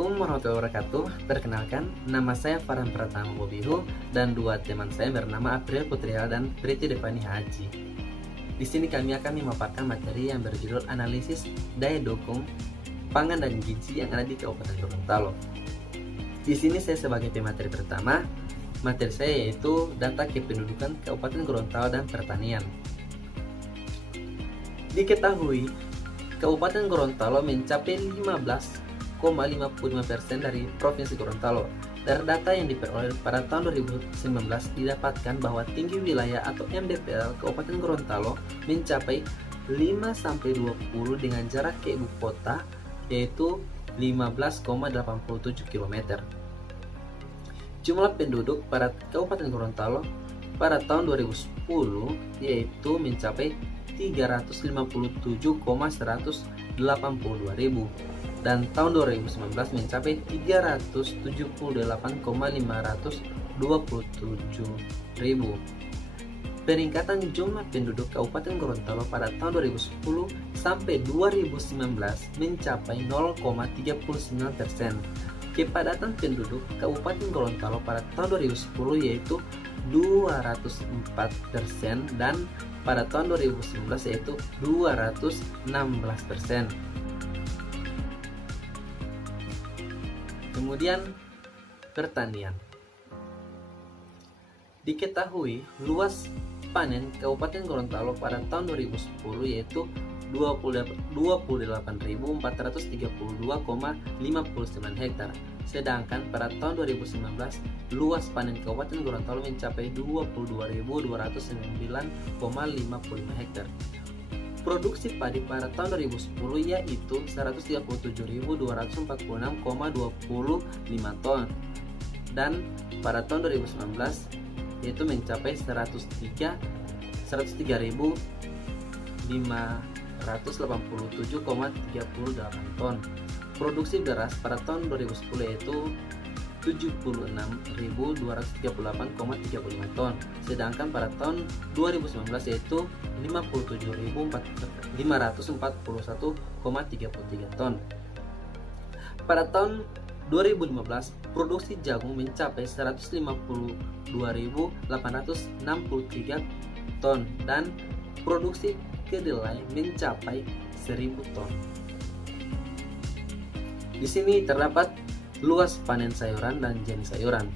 Assalamualaikum warahmatullahi wabarakatuh. Perkenalkan, nama saya Farhan Pratama Bobihu dan dua teman saya bernama April Putrial dan Priti Devani Haji. Di sini kami akan memaparkan materi yang berjudul analisis daya dukung pangan dan gizi yang ada di Kabupaten Gorontalo. Di sini saya sebagai pemateri pertama, materi saya yaitu data kependudukan Kabupaten Gorontalo dan pertanian. Diketahui, Kabupaten Gorontalo mencapai 15,55% dari Provinsi Gorontalo. Dari data yang diperoleh pada tahun 2019 didapatkan bahwa tinggi wilayah atau MDPL Kabupaten Gorontalo mencapai 5-20 dengan jarak ke ibu kota yaitu 15,87 km. Jumlah penduduk pada Kabupaten Gorontalo pada tahun 2010 yaitu mencapai 357,182 ribu dan tahun 2019 mencapai 378,527 ribu. Peningkatan jumlah penduduk Kabupaten Gorontalo pada tahun 2010 sampai 2019 mencapai 0,39%. Kepadatan penduduk Kabupaten Gorontalo pada tahun 2010 yaitu 204% dan pada tahun 2019 yaitu 216%. Kemudian pertanian. Diketahui luas panen Kabupaten Gorontalo pada tahun 2010 yaitu 28.432,59 hektar. Sedangkan pada tahun 2019 luas panen Kabupaten Gorontalo mencapai 22.209,55 hektar. Produksi padi pada tahun 2010 yaitu 137.246,25 ton dan pada tahun 2019 yaitu mencapai 103.587,38 ton. Produksi beras pada tahun 2010 yaitu 76.238,35 ton, sedangkan pada tahun 2019 yaitu 57.541,33 ton. Pada tahun 2015 produksi jagung mencapai 152.863 ton dan produksi kedelai mencapai 1.000 ton. Di sini terdapat luas panen sayuran dan jenis sayuran.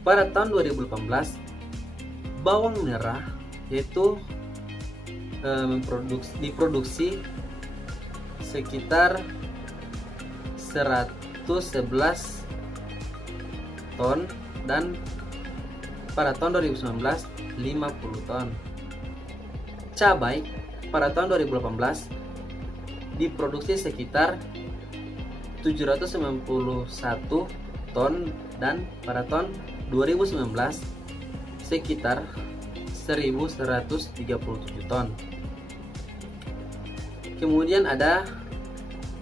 Pada tahun 2018, bawang merah yaitu diproduksi sekitar 111 ton dan pada tahun 2019 50 ton. Cabai pada tahun 2018 diproduksi sekitar 791 ton dan pada tahun 2019 sekitar 1137 ton. Kemudian ada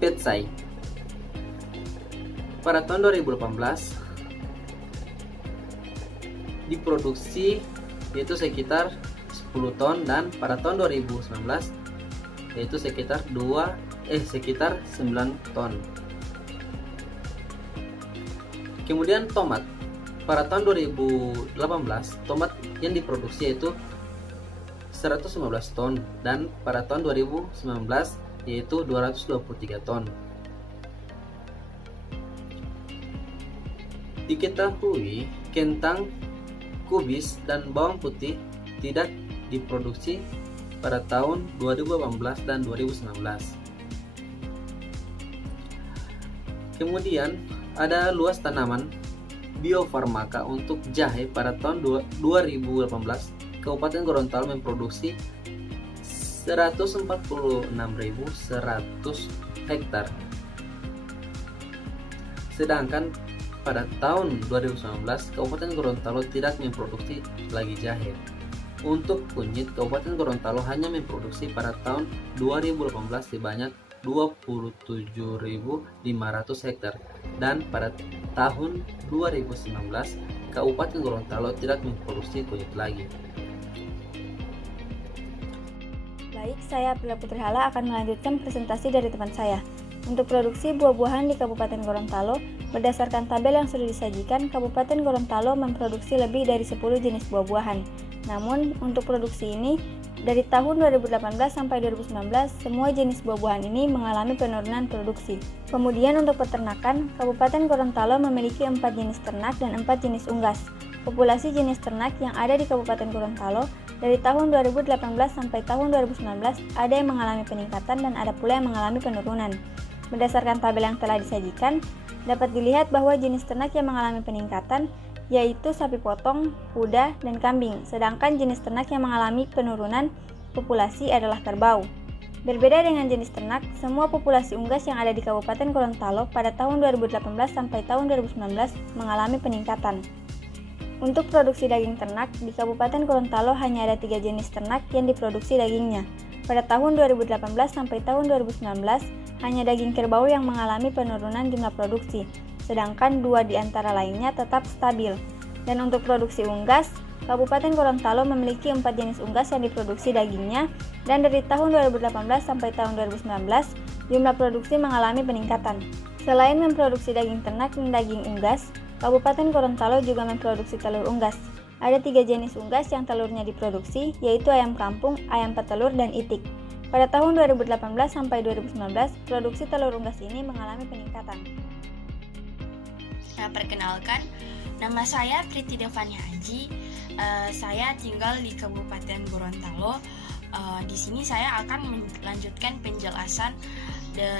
petsai. Pada tahun 2018 diproduksi yaitu sekitar 10 ton dan pada tahun 2019 yaitu sekitar 9 ton. Kemudian tomat. Pada tahun 2018 tomat yang diproduksi yaitu 115 ton dan pada tahun 2019 yaitu 223 ton. Diketahui kentang, kubis dan bawang putih tidak diproduksi pada tahun 2018 dan 2019. Kemudian ada luas tanaman biofarmaka untuk jahe pada tahun 2018. Kabupaten Gorontalo memproduksi 146.100 hektar. Sedangkan pada tahun 2019 Kabupaten Gorontalo tidak memproduksi lagi jahe. Untuk kunyit, Kabupaten Gorontalo hanya memproduksi pada tahun 2018 sebanyak 27.500 hektar dan pada tahun 2019 Kabupaten Gorontalo tidak memproduksi kunyit lagi. Baik, saya Aprila Putrihala akan melanjutkan presentasi dari teman saya. Untuk produksi buah-buahan di Kabupaten Gorontalo, berdasarkan tabel yang sudah disajikan, Kabupaten Gorontalo memproduksi lebih dari 10 jenis buah-buahan. Namun, untuk produksi ini, dari tahun 2018 sampai 2019, semua jenis buah-buahan ini mengalami penurunan produksi. Kemudian untuk peternakan, Kabupaten Gorontalo memiliki 4 jenis ternak dan 4 jenis unggas. Populasi jenis ternak yang ada di Kabupaten Gorontalo dari tahun 2018 sampai tahun 2019 ada yang mengalami peningkatan dan ada pula yang mengalami penurunan. Berdasarkan tabel yang telah disajikan, dapat dilihat bahwa jenis ternak yang mengalami peningkatan yaitu sapi potong, kuda, dan kambing, sedangkan jenis ternak yang mengalami penurunan populasi adalah kerbau. Berbeda dengan jenis ternak, semua populasi unggas yang ada di Kabupaten Gorontalo pada tahun 2018 sampai tahun 2019 mengalami peningkatan. Untuk produksi daging ternak, di Kabupaten Gorontalo hanya ada 3 jenis ternak yang diproduksi dagingnya. Pada tahun 2018 sampai tahun 2019, hanya daging kerbau yang mengalami penurunan jumlah produksi, sedangkan 2 di antara lainnya tetap stabil. Dan untuk produksi unggas, Kabupaten Gorontalo memiliki 4 jenis unggas yang diproduksi dagingnya, dan dari tahun 2018 sampai tahun 2019, jumlah produksi mengalami peningkatan. Selain memproduksi daging ternak dan daging unggas, Kabupaten Gorontalo juga memproduksi telur unggas. Ada 3 jenis unggas yang telurnya diproduksi, yaitu ayam kampung, ayam petelur, dan itik. Pada tahun 2018 sampai 2019, produksi telur unggas ini mengalami peningkatan. Nah, perkenalkan, nama saya Priti Devani Haji. Saya tinggal di Kabupaten Gorontalo. Di sini saya akan melanjutkan penjelasan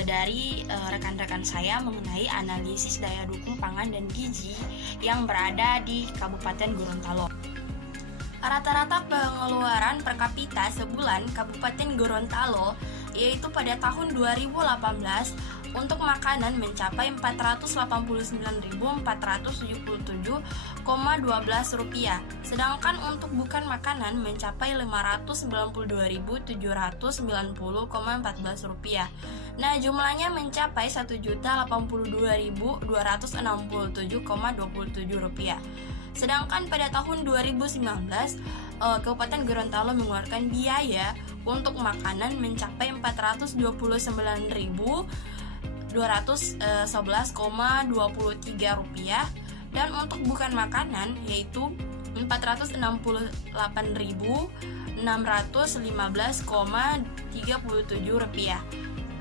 dari rekan-rekan saya mengenai analisis daya dukung pangan dan gizi yang berada di Kabupaten Gorontalo. Rata-rata pengeluaran per kapita sebulan Kabupaten Gorontalo yaitu pada tahun 2018 untuk makanan mencapai Rp489.477,12, sedangkan untuk bukan makanan mencapai Rp592.790,14. Nah, jumlahnya mencapai Rp1.082.267,27. Sedangkan pada tahun 2019, Kabupaten Gorontalo mengeluarkan biaya untuk makanan mencapai Rp422.211,23 dan untuk bukan makanan yaitu Rp466.615,37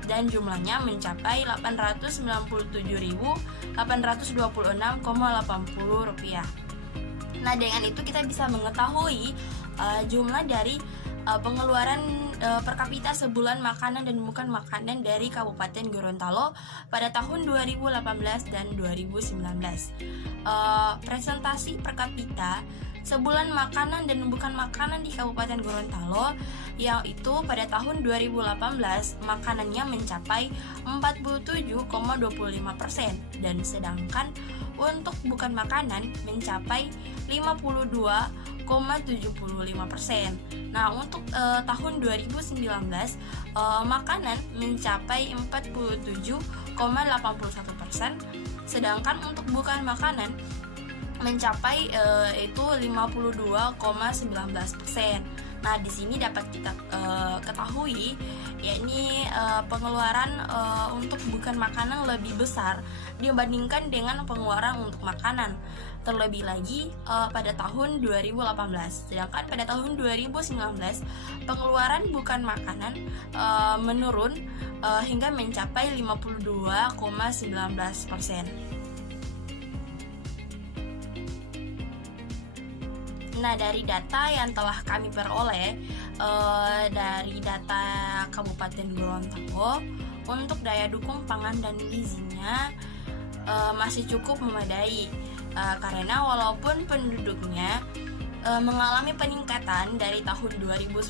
dan jumlahnya mencapai Rp897.826,80. Nah, dengan itu kita bisa mengetahui jumlah dari pengeluaran per kapita sebulan makanan dan bukan makanan dari Kabupaten Gorontalo pada tahun 2018 dan 2019. Presentasi per kapita sebulan makanan dan bukan makanan di Kabupaten Gorontalo, yaitu pada tahun 2018 makanannya mencapai 47,25% dan sedangkan untuk bukan makanan mencapai 52,75%. Nah, untuk tahun 2019 makanan mencapai 47,81%, sedangkan untuk bukan makanan mencapai itu 52,19%. Nah, di sini dapat kita ketahui yakni pengeluaran untuk bukan makanan lebih besar dibandingkan dengan pengeluaran untuk makanan. Terlebih lagi pada tahun 2018. Sedangkan pada tahun 2019 pengeluaran bukan makanan menurun hingga mencapai 52,19%. Nah, dari data yang telah kami peroleh dari data Kabupaten Gorontalo, untuk daya dukung pangan dan gizinya masih cukup memadai karena walaupun penduduknya mengalami peningkatan dari tahun 2010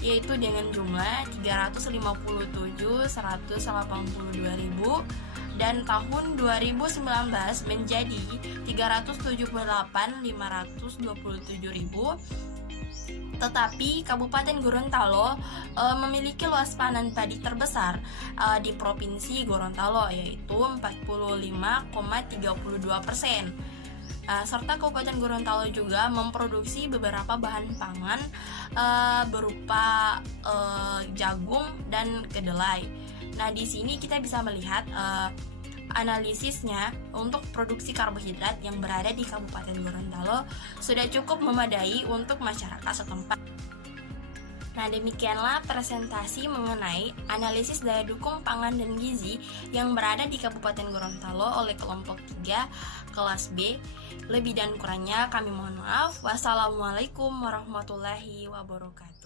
yaitu dengan jumlah 357.182.000 dan tahun 2019 menjadi 378.527.000. Tetapi Kabupaten Gorontalo memiliki luas panen padi terbesar di Provinsi Gorontalo yaitu 45,32%. serta Kabupaten Gorontalo juga memproduksi beberapa bahan pangan berupa jagung dan kedelai. Nah, di sini kita bisa melihat analisisnya untuk produksi karbohidrat yang berada di Kabupaten Gorontalo sudah cukup memadai untuk masyarakat setempat. Nah, demikianlah presentasi mengenai analisis daya dukung pangan dan gizi yang berada di Kabupaten Gorontalo oleh kelompok 3 kelas B. Lebih dan kurangnya kami mohon maaf. Wassalamualaikum warahmatullahi wabarakatuh.